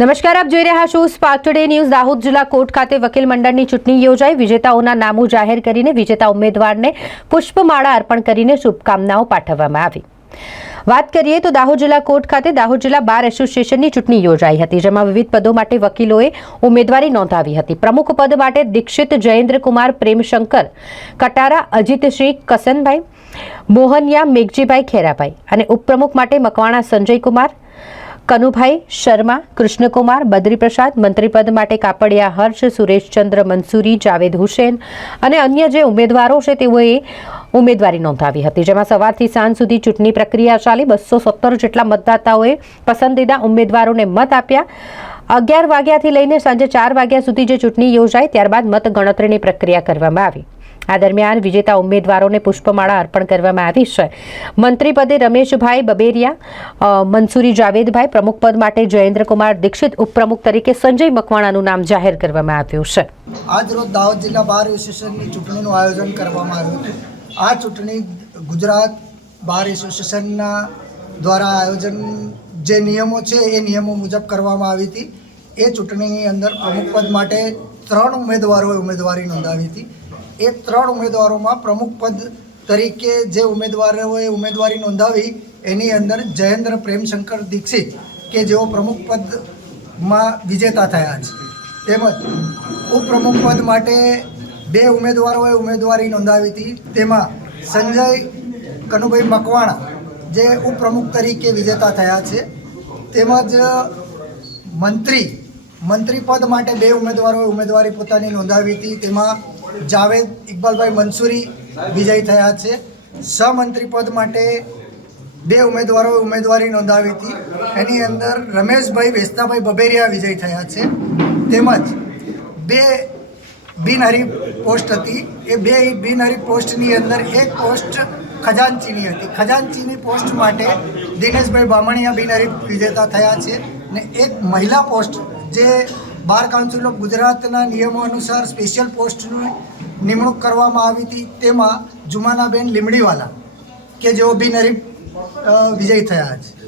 નમસ્કાર, આપ જોઈ રહ્યા છો સ્પાર્ક ટુડે ન્યૂઝ દાહોદ જિલ્લા કોર્ટ ખાતે વકીલ મંડળની ચૂંટણી યોજાઈ. વિજેતાઓના નામો જાહેર કરીને વિજેતા ઉમેદવારને પુષ્પમાળા અર્પણ કરીને શુભકામનાઓ પાઠવવામાં આવી. વાત કરીએ તો દાહોદ જિલ્લા કોર્ટ ખાતે દાહોદ જિલ્લા બાર એસોસિએશનની ચૂંટણી યોજાઈ હતી, જેમાં વિવિધ પદો માટે વકીલોએ ઉમેદવારી નોંધાવી હતી. પ્રમુખ પદ માટે દીક્ષિત જયેન્દ્રકુમાર પ્રેમશંકર, કટારા અજીતસિંહ કસનભાઈ, મોહનિયા મેઘજીભાઈ ખેરાભાઈ અને ઉપપ્રમુખ માટે મકવાણા સંજયકુમાર કનુભાઈ શર્મા, કૃષ્ણકુમાર, બદ્રીપ્રસાદ, મંત્રીપદ માટે કાપડિયા, હર્ષ સુરેશચંદ્ર મંસૂરી જાવેદ હુસેન અને અન્ય જે ઉમેદવારો છે તેઓએ ઉમેદવારી નોંધાવી હતી. જેમાં સવારથી સાંજ સુધી ચૂંટણી પ્રક્રિયા ચાલી. બસો સત્તર જેટલા મતદાતાઓએ પસંદીદા ઉમેદવારોને મત આપ્યા. અગિયાર વાગ્યાથી લઈને સાંજે ચાર વાગ્યા સુધી જે ચૂંટણી યોજાઈ, ત્યારબાદ મત ગણતરીની પ્રક્રિયા કરવામાં આવી. આ દરમિયાન વિજેતા ઉમેદવારોને પુષ્પમાળા અર્પણ કરવામાં આવી છે. મંત્રી પદે રમેશભાઈ બબેરિયા મનસુરી જાવેદભાઈ પ્રમુખ પદ માટે જયેન્દ્રકુમાર દીક્ષિત ઉપપ્રમુખ તરીકે સંજય મકવાણાનું નામ જાહેર કરવામાં આવ્યું છે. આજ રોજ દાહોદ જિલ્લા બાર એસોસિએશનની ચૂંટણીનું આયોજન કરવામાં આવ્યું હતું. આ ચૂંટણી ગુજરાત બાર એસોસિએશનના દ્વારા આયોજન જે નિયમો છે એ નિયમો મુજબ કરવામાં આવી હતી. એ ચૂંટણીની અંદર પ્રમુખ પદ માટે ત્રણ ઉમેદવારોએ ઉમેદવારી નોંધાવી હતી. એ ત્રણ ઉમેદવારોમાં પ્રમુખ પદ તરીકે જે ઉમેદવારોએ ઉમેદવારી નોંધાવી, એની અંદર જયેન્દ્ર પ્રેમશંકર દીક્ષિત કે જેઓ પ્રમુખ પદમાં વિજેતા થયા છે. તેમજ ઉપપ્રમુખ પદ માટે બે ઉમેદવારોએ ઉમેદવારી નોંધાવી હતી. તેમાં સંજય કનુભાઈ મકવાણા જે ઉપપ્રમુખ તરીકે વિજેતા થયા છે. તેમજ મંત્રી મંત્રી પદ માટે બે ઉમેદવારોએ ઉમેદવારી પોતાની નોંધાવી હતી. તેમાં જાવેદ ઇકબાલભાઈ મંસૂરી વિજય થયા છે. સહમંત્રી પદ માટે બે ઉમેદવારોએ ઉમેદવારી નોંધાવી હતી. એની અંદર રમેશભાઈ વેસ્તાભાઈ બબેરિયા વિજય થયા છે. તેમજ બે બિનહરીફ પોસ્ટ હતી. એ બે બિનહરીફ પોસ્ટની અંદર એક પોસ્ટ ખજાનચીની હતી. ખજાનચીની પોસ્ટ માટે દિનેશભાઈ બામણિયા બિનહરીફ વિજેતા થયા છે ને એક મહિલા પોસ્ટ જે બાર કાઉન્સિલ ઓફ ગુજરાતના નિયમો અનુસાર સ્પેશિયલ પોસ્ટની નિમણૂક કરવામાં આવી હતી. તેમાં જુમાનાબેન લીમડીવાલા કે જેઓ બિનહરીફ વિજય થયા છે.